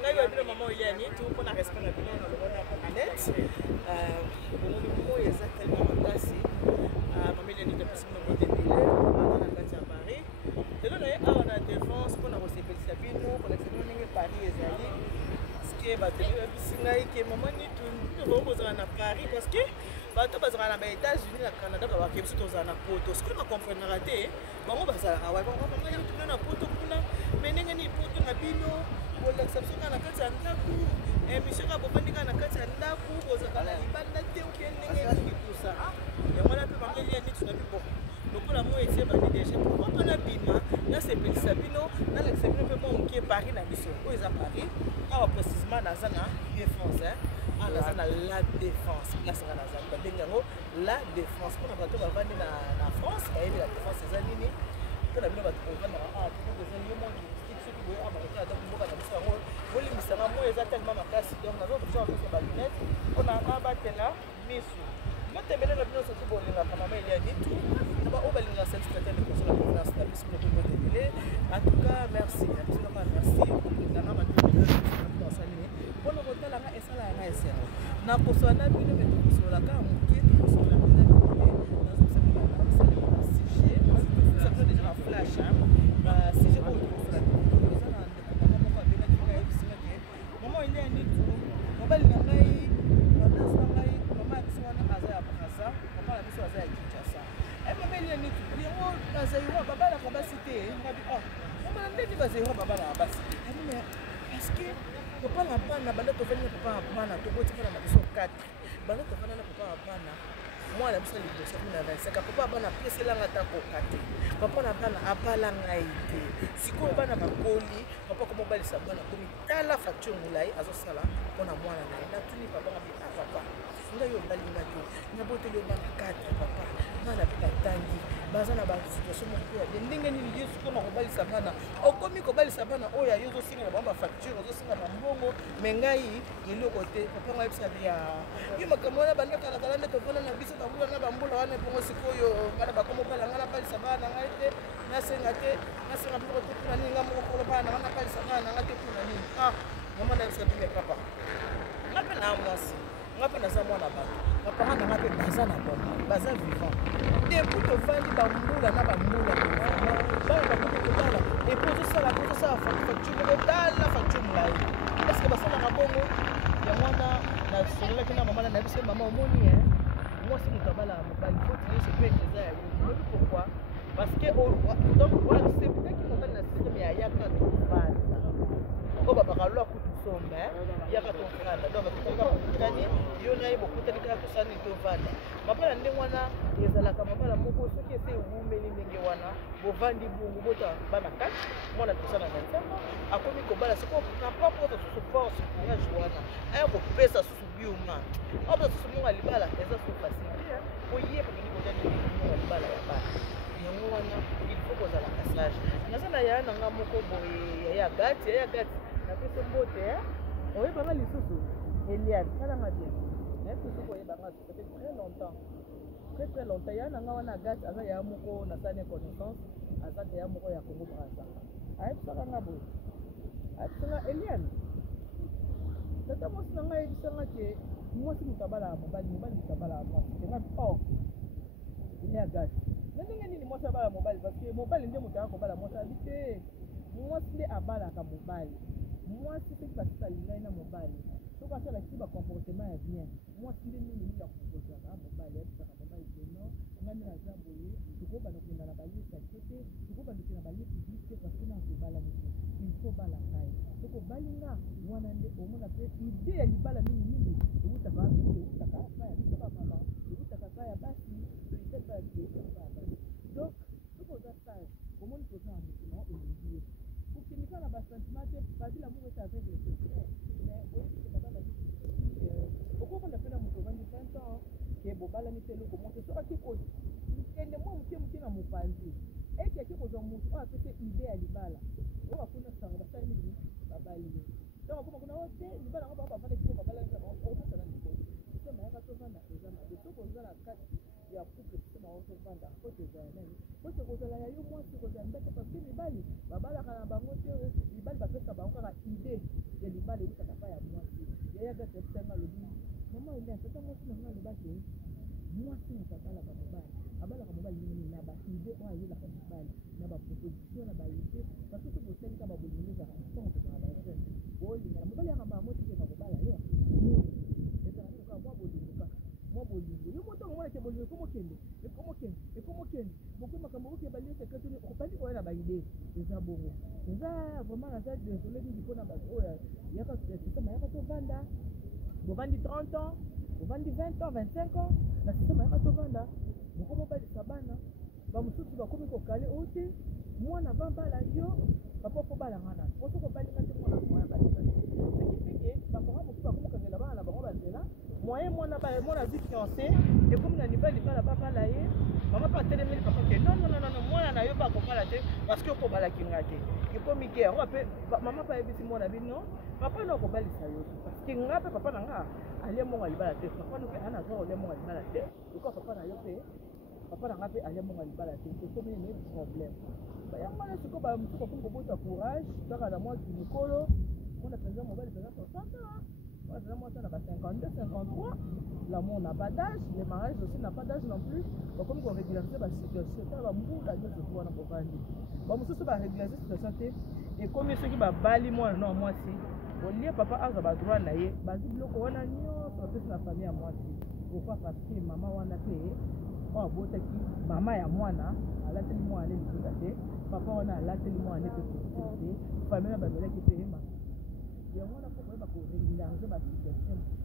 ngai babino mama Eliani tout pour na respect na bino na lobona na net bono mo eza tellement makasi mama Eliani depuis mon côté délai na kati ya Paris lelo na ye awa na défense pour na kosepelisa bino pour na ndenge Paris ezali que bato ebisi ngai ke mama nitu kozala na Paris parce que bato bazala na États-Unis na Canada babake biso tozala na poto soki bakomprenaka te bango bazalaka wapi bango mama nitu na poto kuna me ndenge nini poto na bino kolakisa biso kaka na kati ya ndako émission kaka bofandi kaka na kati ya ndako kozala na libanda te opie ndenge nini tusa yango wana mpe mama Eliani nitu na bibo lokola mo etie bandi déjà pourquoi pas nabima nasepelisa bino nalakisa bino mpe mo mokie Paris na biso oyo eza Paris awa précisement naza na défense awa naza na la défense place nga nazali babengi yango la défense mpona bato bavandi na France bayebi la défense eza nini mpona bino bato kovandaka awa toko eza yo mo touristique soki boye awa bakota ata mboka na biso yango bolimbisanga mo eza tellement makasi donc nazobesoin apesa balunete mpona abatela misu motembele na bino soki bolingaka mama Eliani tu na baoyo balingaka secrétaire de conseil de la province na biso moko modele en tout cas merci na biso naka merci okolinganga matosali mpona kotalanga esalaka esero na kosola na bino me tokosolaka moke tokosola bino nazosalaka sujet tokosalaka déjà na flash sujet oyo tokosola eza na ndeko mama moko abengaki ngai ayebisinga ke mama Eliani tu mobali na ngai badasi na ngai mama ya biso wana aza ya Braza mama na biso aza ya Kinshasa mama Eliani tu yango bazaiwa babalaka basi te ngabi mama na ndeni bazaiwa babalaka basi te parce que papa na bana banda tovandi na papa na bana tokoti mpona na biso 4 banda tovanda na papa na bana mwana na biso liboso kuna na 25 papa bana peselanga ta koka te papa na bana abala ngai te sikoyo bana bakoli papa komobalisa bana komi tala facture molai azosala mpona mwana na ye natuni papa ngabi papa ngai yo balinga te naboteli yo bana 4 papa bana mpe batangi baza na basituation moko ya bien ndenge nini ye sikoyo na kobalisa bana okomi kobalisa bana oyo aye ozosinga na bango bafacture ozosinga na mbongo me ngai eloko te papa ngai bisa ya yo makambo wana banda kalakala nde tovona na biso bambula na bambula wana mpongo sikoyo bana bakomobala ngai nabalisa bana na ngai te nasenga biloko te mpuna nini nga moko kolo bana na ngai nabalisa bana na ngai te mpuna nini mama na bisa bime papa nga mpe na mwasi nga mpe naza mwana bato bapanga na nga mpe baza na bona baza vivant depuis tovandi bambula na bambula bana bakoki kotala epo ozosala facture otala facture molai eske basalaka bongo yango wana nasololaki na mama na biso mama omoni mwasi moto abalaka mobali fotile sepete eza ya oyebi pourquoi parce que donc acceptaki mobali na systeme ya yaka tovanda oyo babaka lo akutu sombe yaka tovanda donc akutani yo naye bokutani kaka tosani tovanda mabala ndenge wana ezalaka mabala moko soki ese ewumeli ndenge wana bovandi bungu bota bana 4 mwana tosana na nzambo akomi kobala siko papa poto susu force courage wana aya kopesa susu biuma oyo susu monga libala eza so facile koyeba ndenge kotani monga libala ya bana yango wana il faut kozala passage naza na yaya nanga moko boye ya gati napesa mbote oyebanga lisusu Eliane talanga bien nayebi koyebanga ça fait très longtemps ya nanga wana gati aza ya moko nasani connaissance aza ya moko ya Congo Brazza ayebisaka nga boye ayebisanga Eliane tata mwasi na ngai ayebisanga ke mwasi moto abalaka mobali moto abalaka mwasi tenga ya gati na ndenge nini mwasi abalaka mobali parce que mobali nde moto aka kobala mwasi abi te mwasi nde abalaka mobali mwasi soki basala lingai na mobali soki asalaki bacomportement ya bien mwasi nde nini ya kokozaka mobali ayebisaka mobali teno ngai nde naza boye tokobanda kokenda na balie sake te tokobanda kokenda na balie publike te parce que na tobalani te il faut bala ngai soko obali nga wana nde omona mpe ide ya libala mingimingi ewutaka wapi ewutaka kaya bisaka mama ewutaka kaya basi toyitaka ya ewutaka ya basi donc soki oza sage omoni koza na motima olingi ye kokendika na basentiment te babi lamour ete avec le secret mais oyebike babala okokanda mpe na moto ovandi 20 ans ke bobalani te eloko moko soki ake kokende mwa moke na mopanzi eke ake kozwa moto oyo apesa ide ya libala oyo akuna sango basali mingi babali ye donc akoma kuna o te libala yango bango bavanda kiko babalani okosala likolo systeme yaka tovanda eza mabe soki oza na kati ya couple systeme yango tovanda oyo ezala nani oyo kozala ya yo mwasi kozala ndake parce que mibali babalaka na bango te bali bapesa bango kaka idée ya libala eutaka pa ya mwasi yayaga tepesanga lobi mama ile tata mwasi na nga loba te mwasi moto abalaka mobali abalaka mobali nini na baidée oyo ayelaka mobali na baproposition na baidée basoki bosalika babolingi ezaka ntango tozala bajeune bolingana mobali yaka mbala motikeka mobali ayo ezalaka kaka mwa bolingo kaka mwa bolingo yo motango mwana ke bolingo ekomokende bokwe makambo boke balie sekretoni obandi koya na baidée eza bongo eza vraiment naza désolé mingi mpona bato oyo yaka systeme yaka tovanda bovandi 30 ans bovandi 20 ans 25 ans na systeme yaka tovanda moko mobalisa bana bamosusu bakomi kokale oyo te mwana bambala yo papa fo balanga na po soko balika te mwana moya balika ekipike bakonga mosusu bakomokangela bana na bango banzela moyen mwana vi fiancé ekomi na libali bala babala ye mama pa telemeli papa ke non mwana na yo bakobala te parce que okobalaki nga te ekomi guerre oyo mpe mama pa yebisi mwana bino papa na okobalisa yo parce que nga mpe papa na nga alia monga libala te papa no mpe ana azwa kolia monga libala te eko papa na yo mpe papa na nga mpe alia monga libala te ekomi ne problème yango wana sikoyo bamosusu bakomi kobota courage kaka na mwasi mikolo mona mpenza mobali mpenza 60 ans moi ça n'a pas 52, 53. L'amour n'a pas d'âge, les mariages aussi n'a pas d'âge non plus. Donc comme on régulariser la situation, ça va mourir la vie de toi dans le pays. Bon, monsieur va régulariser la situation et comme ceux qui va bali moi non moi si. Au lieu papa a ba droit na ye, ba di bloko wana nyo, ça fait la famille à moi si. Pourquoi parce que maman wana pe oh botaki maman ya mwana ala teli moi aller le papa wana ala teli moi aller pe famille ba beleki pe ma. Il faut que nous ayons norme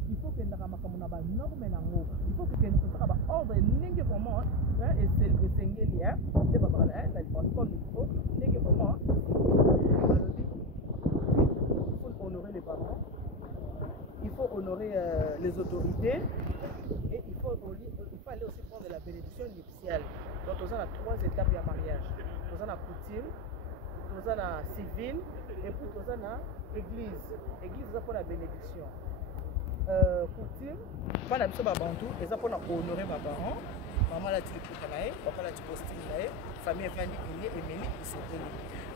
il faut que nous ayons ordre il faut honorer les parents, il faut honorer les autorités et il faut aller aussi prendre la bénédiction nuptiale. Donc on a 3 étapes de mariage. On a coutume, on a civil et puis on a église. Église c'est pour la bénédiction. Coutume, pas la mission babantou, c'est pour honorer ma parent. Maman l'a dit pour Kanaï, papa l'a dit pour Stine, famille Fandi Elie, Emily, Isabelle.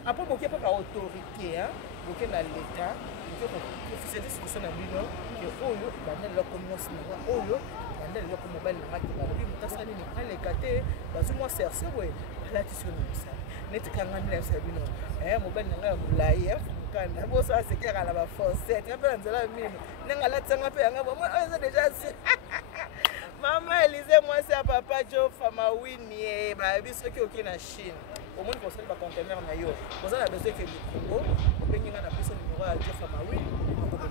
Après, il n'y a pas d'autorité, il y a l'État, il y a l'officier d'institution de l'Union, qui est au lieu de la communauté, au lieu de la mobile, les gâtés, parce que moi, c'est assez, oui, la tissu de ça. N'est-ce qu'un an, c'est un mobile, na boso asekera la ba forcette ngapela nzela mimi nengala tsanga pe yanga moi ça déjà maman Elise moi c'est papa Jo Famawini ba biso ki okina Chine au moins pour ça ba conteneur na yo pour ça la besoin que le Congo obenga na biso numéro ya Jo Famawini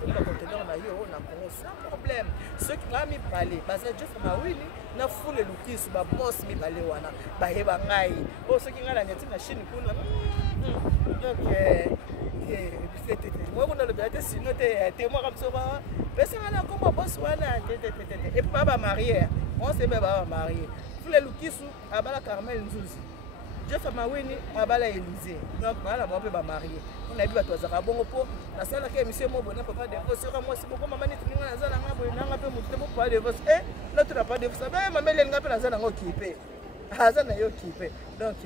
ba conteneur na yo na Congo sans problème ceux qui va mi parler ba ça Jo Famawini na foule lukisu ba boss mi balé wana ba yeba ngai o ceux qui ngala nyati na Chine kuna donc moi on a le bien si nous témoin comme ça parce que on a comme boss wana et puis pas marié on s'est pas marié tous les lukisu abala Carmel Nzuzi Jeff Famawini abala Élysée donc voilà moi pas marié on a vu bato za bongo po na sala ke monsieur mo bona papa de voice moi si beaucoup maman ni tinga na zala ngabo na ngape mutu mo pas de voice là tu n'as pas de voice ben maman le ngape na zala ngo kipe azana yo kipe donc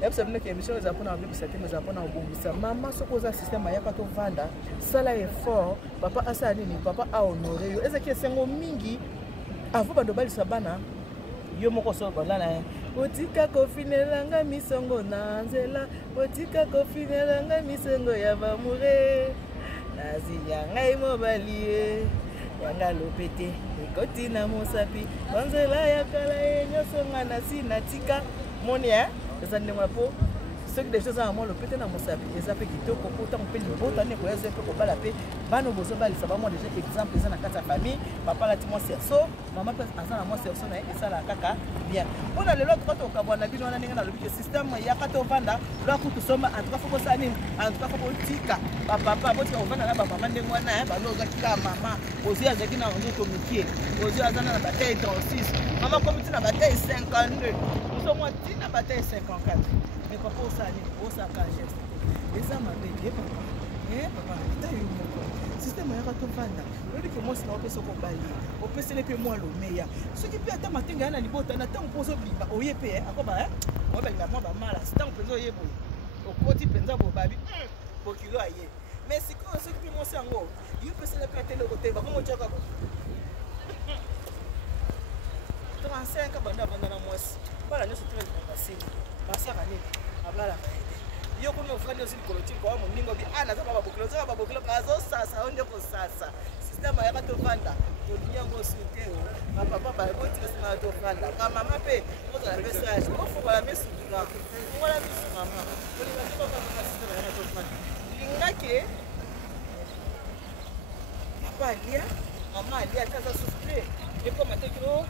et puis que émission les apprendre avec cette mais apprendre au bongisa maman ce cause système ya ka to vanda sala effort papa asa nini papa a honorer yo ezaki sengo mingi avant bando balisa bana yo moko so balana otika kofinelanga misongo na nzela otika kofinelanga misongo ya bamure nazi ya ngai mobalie yanga lopete ekoti na mosapi banzela ya kala yenyoso ngana sina tika moni ça ne m'a pas ce que des choses à moi le peut-être dans mon sapi et ça fait quitter pour autant on peut le beau tanné pour essayer pour pas la paix ba no bozo bali ça va moi déjà exemple ça na kata famille papa la timo serso maman peut azana moi serso na et ça la kaka bien on a le lot quand on kabona bino na ninga na le système ya kato vanda lo ku to soma en tout cas faut ça nini en tout cas faut tika papa bo tika vanda na maman ndengo na ba no zakika mama ozi azaki na nzo to mikie ozi azana na bataille 36 maman comme tu na bataille 52 nous sommes à bataille 54 mais papa ça geste et ça m'a dit papa ta yo moko système ya kato vanda on dit que moi c'est pas que ce qu'on bali on peut se lever moi le meilleur ce qui peut attendre matin na libota na tant poso biba oyepe akoba moi ba ngama ba mala tant poso yebo okoti penza bo babi bokilo aye mais sikoyo soki mpe mwasi yango yo pesela mpe ateloko te bakomotyaka 35 abanda avanda na mwasi bana nyonso te basili basaka nini abalaka ye te yo kuna ofandi osi likolo ti kwa moningo bi naza babokilo azosasa o nde kosasa systeme ayaka tovanda tolingi yango osi te bapapa bakotika nsima ya tovanda bamama mpe ozala mpe sage ofungola mesuka fungola misu mama olingaki bakaka systeme ayaka tovanda lingaki papa alia mama alia ata aza souffle ekoma te kilo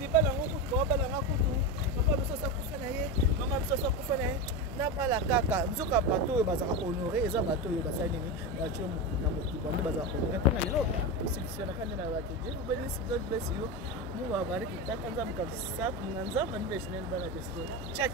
libala yango kutu baobalanga kutu papa biso asa kufa na ye mama biso asa kufa na ye nabala kaka nzoka bato oyo bazalaka honore eza bato oyo basali nini batie na mokili bango bazalaka honore mpona lelo osilisionaka nde na bato je obenisi god bless yo mungu abariki taka nzambe kabisa na nzambe ndeshineli bana desto check